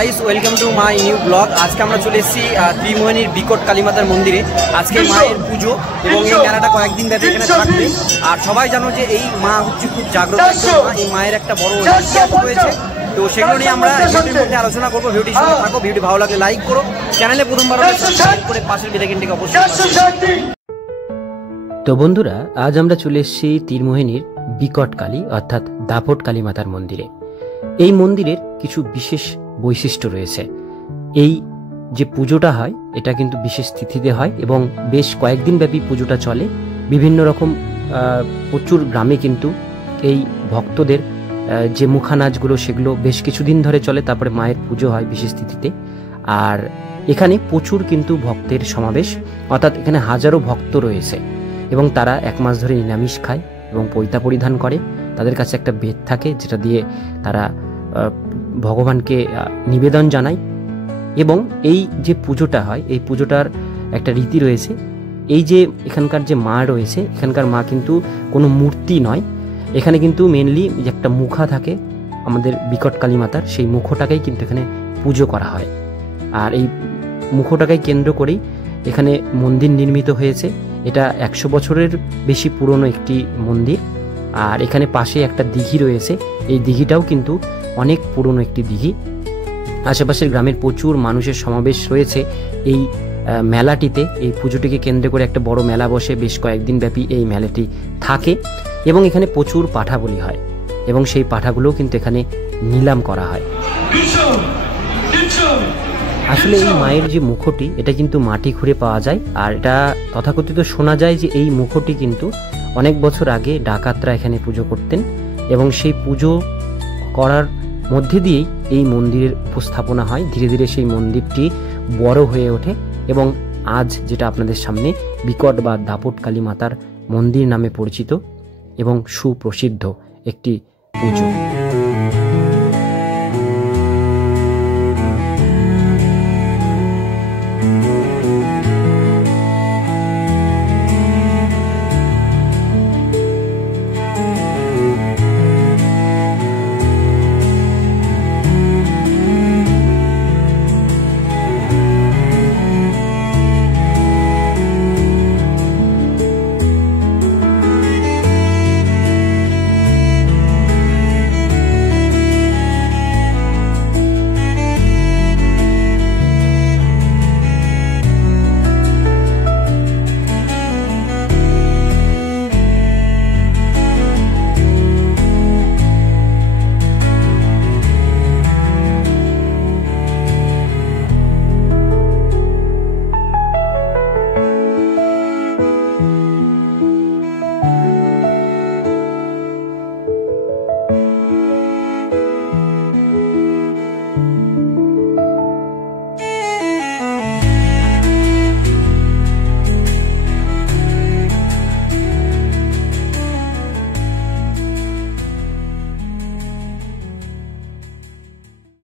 Guys, welcome to my new blog. আজকে আমরা চলে এসেছি ত্রিমোহিনীর বিকট কালীমাতার মন্দিরে। আজকে মায়ের পুজো এবং এই মেলাটা কয়েকদিন ব্যাপী এখানে থাকবে। আর সবাই জানো যে এই মা হচ্ছে খুব জাগ্রত মা, এই মায়ের একটা বড় ইতিহাস রয়েছে। তো সেগুলো নিয়ে আমরা ভিডিওর মধ্যে আলোচনা করবো। ভিডিওটির সঙ্গে থাকো, ভিডিও ভালো লাগলে লাইক করো, চ্যানেলে প্রথমবার হলে সাবস্ক্রাইব করে পাশের বেল আইকনটিকে অবশ্যই। তো বন্ধুরা, আজ আমরা চলে এসেছি তীরমোহিনীর বিকট কালী অর্থাৎ দাপট কালী মাতার মন্দিরে। এই মন্দিরের কিছু বিশেষ বৈশিষ্ট্য রয়েছে। এই যে পুজোটা হয় এটা কিন্তু বিশেষ তিথিতে হয় এবং বেশ কয়েকদিন ব্যাপী পুজোটা চলে। বিভিন্ন রকম প্রচুর গ্রামে কিন্তু এই ভক্তদের যে মুখানাচগুলো সেগুলো বেশ কিছুদিন ধরে চলে, তারপরে মায়ের পুজো হয় বিশেষ তিথিতে। আর এখানে প্রচুর কিন্তু ভক্তের সমাবেশ, অর্থাৎ এখানে হাজারো ভক্ত রয়েছে এবং তারা এক মাস ধরে নিরামিষ খায় এবং পৈতা পরিধান করে। তাদের কাছে একটা বেদ থাকে যেটা দিয়ে তারা ভগবানকে নিবেদন জানায়। এবং এই যে পুজোটা হয় এই পুজোটার একটা রীতি রয়েছে। এই যে এখানকার যে মা রয়েছে, এখানকার মা কিন্তু কোনো মূর্তি নয়, এখানে কিন্তু মেনলি একটা মুখা থাকে আমাদের বিকট কালী মাতার, সেই মুখটাকেই কিন্তু এখানে পুজো করা হয়। আর এই মুখটাকে কেন্দ্র করেই এখানে মন্দির নির্মিত হয়েছে। এটা 100 বছরের বেশি পুরনো একটি মন্দির। আর এখানে পাশে একটা দিঘি রয়েছে, এই দিঘিটাও কিন্তু অনেক পুরনো একটি দিঘি। আশেপাশের গ্রামের প্রচুর মানুষের সমাবেশ রয়েছে এই মেলাটিতে। এই পুজোটিকে কেন্দ্র করে একটা বড় মেলা বসে, বেশ কয়েকদিন ব্যাপী এই মেলাটি থাকে এবং এখানে প্রচুর পাঠা বলি হয় এবং সেই পাঠাগুলোও কিন্তু এখানে নিলাম করা হয়। আসলে এই মায়ের যে মুখটি এটা কিন্তু মাটি খুঁড়ে পাওয়া যায়। আর এটা তথাকথিত শোনা যায় যে এই মুখটি কিন্তু অনেক বছর আগে ডাকাতরা এখানে পুজো করতেন এবং সেই পুজো করার মধ্যে দিয়েই এই মন্দিরের উপস্থাপনা হয়। ধীরে ধীরে সেই মন্দিরটি বড় হয়ে ওঠে এবং আজ যেটা আপনাদের সামনে বিকট বা দাপট কালী মাতার মন্দির নামে পরিচিত এবং সুপ্রসিদ্ধ একটি পুজো।